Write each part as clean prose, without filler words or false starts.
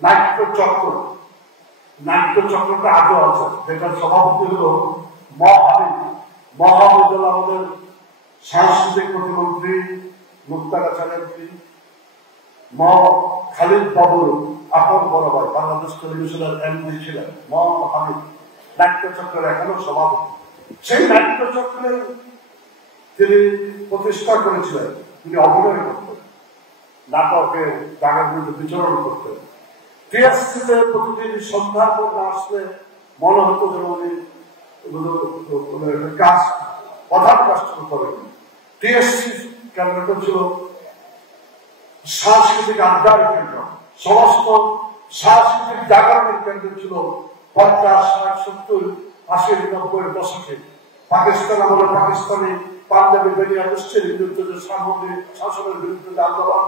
নাট্যচক্র, নাট্যচক্রটা আজও আছে, যেটার সভাপতি হল মহাবিদ আমাদের সাংস্কৃতিক প্রতিমন্ত্রী মুক্তাগাছা নেত্রী খালিদ বাবুর আপন বড় ভাই, বাংলাদেশ টেলিভিশনের এমডি ছিলেন হামিদ, নাট্যচক্রের এখনো সভাপতি। সেই নাট্যচক্রে তিনি প্রতিষ্ঠা করেছিলেন, তিনি অভিনয় করতেন, নাটকের গানের বিরুদ্ধে বিচরণ করতেন। টিএসসিতে প্রতিদিন সন্ধ্যার পর না আসলে মনে হতো যে উনি কাজ প্রধান কাজ করেন। টিএসসি কেন্দ্রটা ছিল সাংস্কৃতিক আড্ডার কেন্দ্র, সমস্ত সাংস্কৃতিক জাগরণের কেন্দ্র ছিল 50, 60, 70, 80, 90 দশকে। পাকিস্তান আমলে পাকিস্তানি পাঞ্জাবি বেরিয়ে গোষ্ঠীর বিরুদ্ধে যে সামরিক শাসনের বিরুদ্ধে যে আন্দোলন,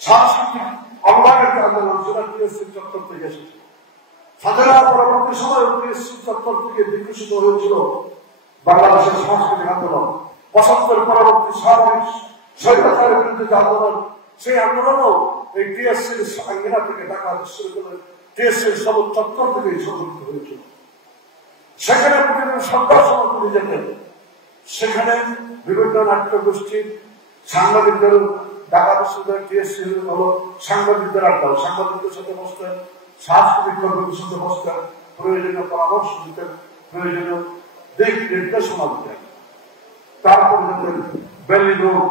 সাংস্কৃতিক অঙ্গনের আন্দোলন, সেটা টিএসসি চত্বর থেকে এসেছে। স্বাধীনতার পরবর্তী সময় টিএসসি চত্বর থেকে বিকশিত হয়েছিল বাংলাদেশের সাংস্কৃতিক আন্দোলন। 75 পরবর্তী সামরিক স্বৈরাচারের বিরুদ্ধে যে আন্দোলন, সেই আন্দোলনও এই টিএসসির আঙ্গিনা থেকে ঢাকা বিশ্ববিদ্যালয়ের টিএসসির সবুজ চত্বর থেকে সংগঠিত হয়েছিল। সেখানে প্রতিদিন সন্ধ্যার সময় তিনি যেতেন। সেখানে বিভিন্ন নাট্য গোষ্ঠীর সাংবাদিকদের, ঢাকা বিশ্ববিদ্যালয়ের টিএসসি হলো সাংবাদিকদের আড্ডা, সাংবাদিকদের সাথে বসতেন, সাংস্কৃতিক কর্মীদের সাথে বসতেন, প্রয়োজনীয় পরামর্শ দিতেন, প্রয়োজনীয় দিক নির্দেশনা দিতেন। তারপর যেতেন বেলি রোড,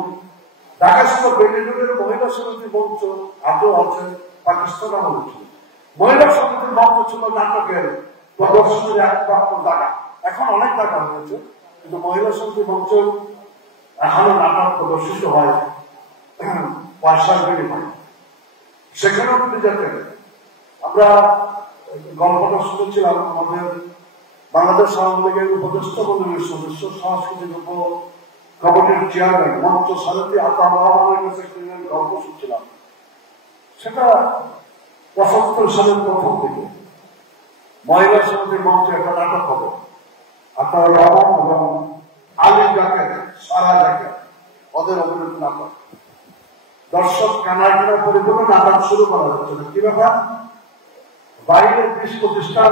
ঢাকা ছিল বেলি রোডের মহিলা সমিতি মঞ্চ, আজও আছে, পাকিস্তান আমলে ছিল। মহিলা সমিতির মঞ্চ ছিল নাটকের প্রদর্শনের একমাত্র জায়গা। এখন অনেক জায়গা হয়েছে, কিন্তু মহিলা সমিতি মঞ্চ এখনো নাটক প্রদর্শিত হয় পয়সার বিনিময়ে। সেখানেও তিনি যেতেন। আমরা গল্পটা শুনেছিলাম, আমাদের বাংলাদেশ আওয়ামী লীগের উপদেষ্টা মন্ডলীর সদস্য, সাংস্কৃতিক উপ কমিটির চেয়ারম্যান মঞ্চ সারথী আতাউর রহমানের কাছে গল্প শুনছিলাম। সেটা 75 সালের প্রথম দিকে মহিলা সমিতির মঞ্চে একটা নাটক হবে, আতাউর রহমান এবং আলী জাকের, সারা জাকের, ওদের অভিনীত নাটক। দর্শক কানায় কানায় পরিপূর্ণ নাটক শুরু করা হচ্ছে না। কি ব্যাপার? বাইরের 20-25টা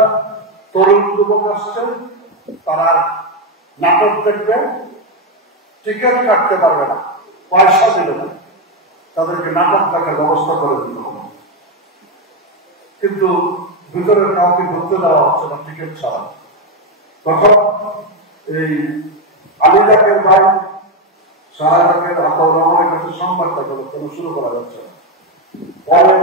তরুণ যুবক আসছেন, তারা নাটক দেখবে, টিকিট কাটতে পারবে না, পয়সা দিবে না, তাদেরকে নাটক দেখার ব্যবস্থা করে দিতে হবে। কিন্তু ভিতরে কাউকে ঢুকতে দেওয়া হচ্ছে না টিকিট ছাড়া। তখন এই আলিদাকের ভাই সারাকে আতাউর রহমানের কাছে সংবাদটা গেল, কেন শুরু করা যাচ্ছে না। পরে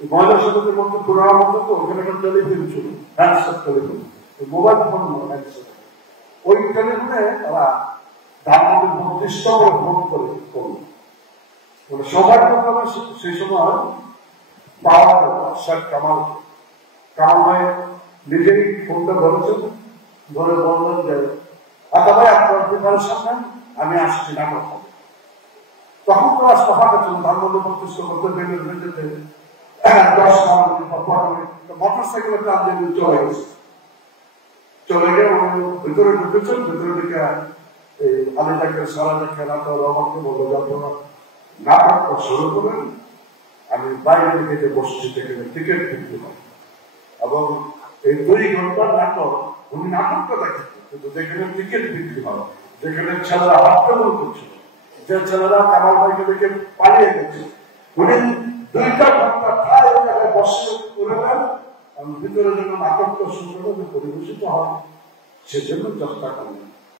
মহিলা সমিতির মধ্যে পুরানোর মধ্যে তো ওখানে একটা টেলিফোন ছিল, handset telephone, mobile phone handset. ওই টেলিফোনে তারা ধানমন্ডির 32 নম্বরে ফোন করে করল। সৌভাগ্যক্রমে সেই সময় পাওয়া গেল শেখ কামাল ভাই নিজেই ফোনটা ধরেছেন, ধরে বললেন যে আচ্ছা ভাই আপনার প্রিপারেশন নেন, আমি আসছি নাটক হবে। তখন তো রাস্তা ফাঁকা ছিল, ধানমন্ডি 32 করতে বেরিয়ে যেতে 10 মিনিট মোটর সাইকেলের কাজ দিয়ে চলে গেছে। চলে গিয়ে ভিতরে ঢুকেছেন, ভিতরে ঢুকে এই আলী জাকের, সারা জাকের, আতাউর রহমানকে বলে যাবো নাটকটা শুরু করেন, আমি বাইরে থেকে যে বসছি সেখানে টিকিট বিক্রি হয়। এবং এই 2 ঘন্টার নাটক উনি নাটকটা দেখেন, কিন্তু যেখানে টিকিট বিক্রি হয়, যেখানে ছেলেরা হট্টগোল করছিল, যে ছেলেরা কামাল ভাইকে দেখে পালিয়ে গেছে, উনি 2টা ঘন্টা প্রায় ওই জায়গায় বসে করে দেন, ভিতরে যেন নাটকটা সুন্দরভাবে পরিবেশিত হয় সেজন্য চেষ্টা করলেন।